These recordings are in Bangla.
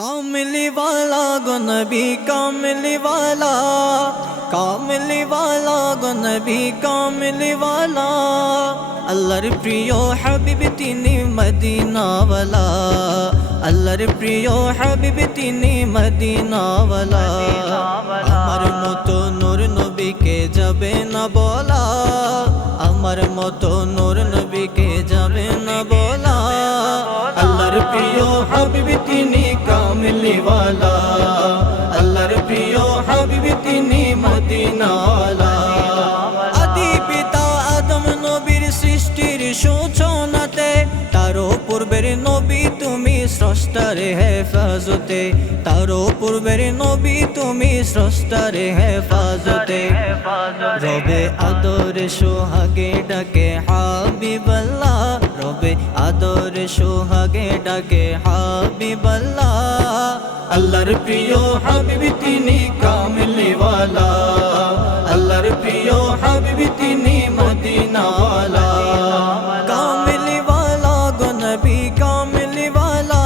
کاملی والا گو نبی، کاملی والا کاملی والا گو نبی، کاملی والا۔ اللہ پر بھی تین مدین ولا الر پر بھی تین مدین ولا ہمر مت نور نبی کے جب ن بولا۔ ہمر مت نور হাবিব তিনি মদিনাওয়ালা আদি পিতা আদম নবীর সৃষ্টির সূচনাতে তারও পূর্বের নবী তুমি স্রষ্টার হেফাজতে। তারও পূর্বের নবী তুমি স্রষ্টার হেফাজতে। রবে আদরে সোহাগে ডাকে হাবিবাল্লাহ। রবে আদরে সোহাগে ডাকে হাবিবাল্লাহ। আল্লাহর প্রিয় হাবিব তিনি কামলিওয়ালা আল্লাহর প্রিয় হাবিব তিনি মদিনাওয়ালা কামলিওয়ালা গো নবী কামলিওয়ালা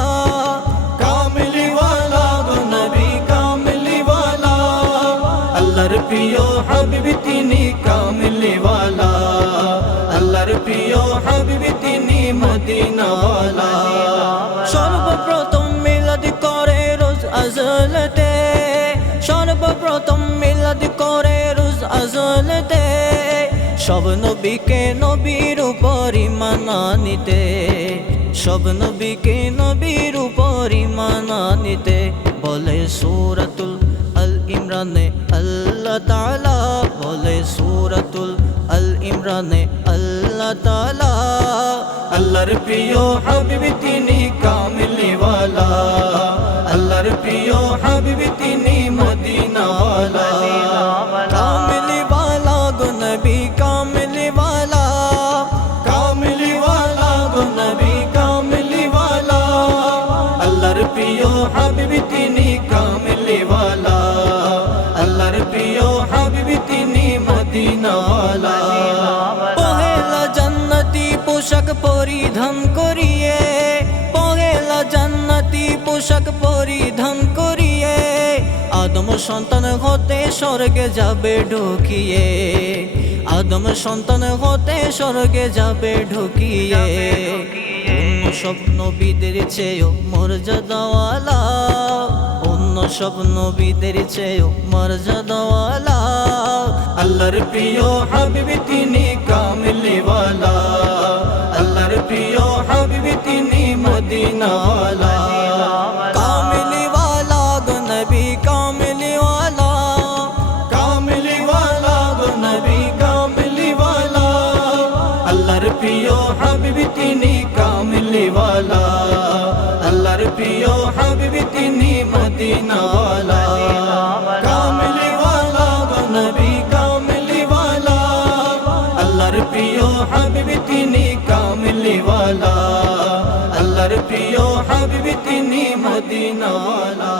কামলিওয়ালা গো নবী কামলিওয়ালা আল্লাহর প্রিয় হাবিব তিনি কামলিওয়ালা আল্লাহর প্রিয় হাবিব তিনি মদিনাওয়ালা রোজ আজলতে সব নবীকে নবীর উপর মানানিতে সব নবীকে নবীর উপর মানানিতে বলে সূরাতুল আল ইমরানে আল্লাহ তালা বলে সূরাতুল আল ইমরানে আল্লাহ তালা আল্লাহর প্রিয় হাবিব তিনি কামলিওয়ালা আল্লাহর প্রিয় হাবিব তিনি হাবিব তিনি কামলিওয়ালা। আল্লাহর প্রিয় হাবিব তিনি মদিনাওয়ালা। পহেলা জান্নাতি পোশাক পরিধান করিয়ে, পহেলা জান্নাতি পোশাক পরিধান করিয়ে, আদম সন্তান হতে স্বর্গে যাবে ঢুকিয়ে। আদম সন্তান হতে স্বর্গে যাবে ঢুকিয়ে। সব নবীদের চেয়েও মর্যাদাওয়ালা, অন্য সব নবীদের চেয়েও মর্যাদাওয়ালা। আল্লাহর প্রিয় হাবিব তিনি কামলিওয়ালা, আল্লাহর প্রিয় হাবিব তিনি মদিনাওয়ালা। কামলিওয়ালা প্রিয় আল্লাহর প্রিয় হাবিব তিনি মদিনাওয়ালা কামলিওয়ালা গো নবী কামলিওয়ালা আল্লাহর প্রিয় হাবিব তিনি কামলিওয়ালা আল্লাহর প্রিয় হাবিব তিনি মদিনাওয়ালা